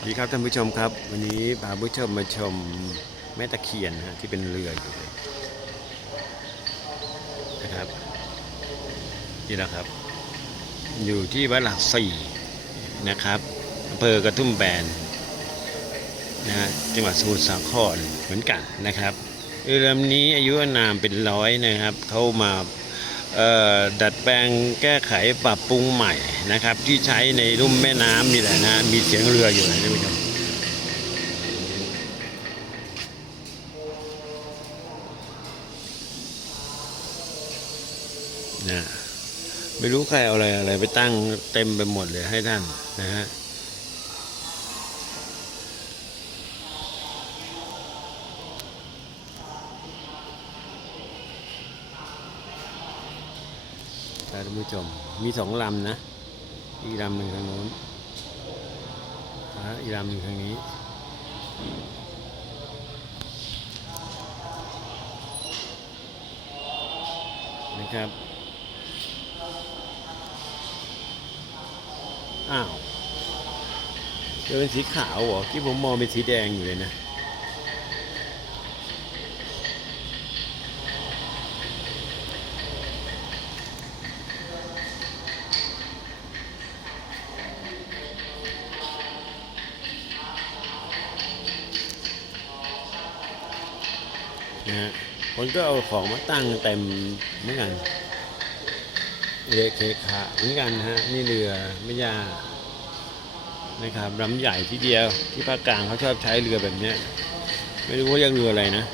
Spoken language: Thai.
สวัสดีครับท่านผู้ชมครับ วันนี้พาผู้ชมมาชมแม่ตะเคียนฮะที่เป็นเรืออยู่นะครับนี่แหละครับ อยู่ที่วัดหลักสี่นะครับอำเภอกระทุ่มแบนนะฮะจังหวัดสมุทรสาครเหมือนกันนะครับเรือลำนี้อายุอานามเป็นร้อยนะครับ เข้ามา ดัดแปลงแก้ไขปรับปรุงใหม่นะครับ ที่ใช้ในรุ่มแม่น้ำนี่แหละนะมีเสียงเรืออยู่นะท่านผู้ชมนะไม่รู้ใครเอาอะไรอะไรไปตั้งเต็มไปหมดเลยให้ท่านนะฮะ ท่านผู้ชมมีสองลำนะ อีกลำหนึ่งทางโน้นอีกลำหนึ่งทางนี้นะครับอ้าวจะเป็นสีขาวเหรอที่ผมมองเป็นสีแดงอยู่เลยนะ นะฮะคนก็เอาของมาตั้งเต็มเหมือนกันเรือเคขาเหมือนกันฮะนี่เรือไม่ยากนะครับลำใหญ่ทีเดียวที่ภาคกลางเขาชอบใช้เรือแบบเนี้ยไม่รู้ว่ายังเรืออะไรนะ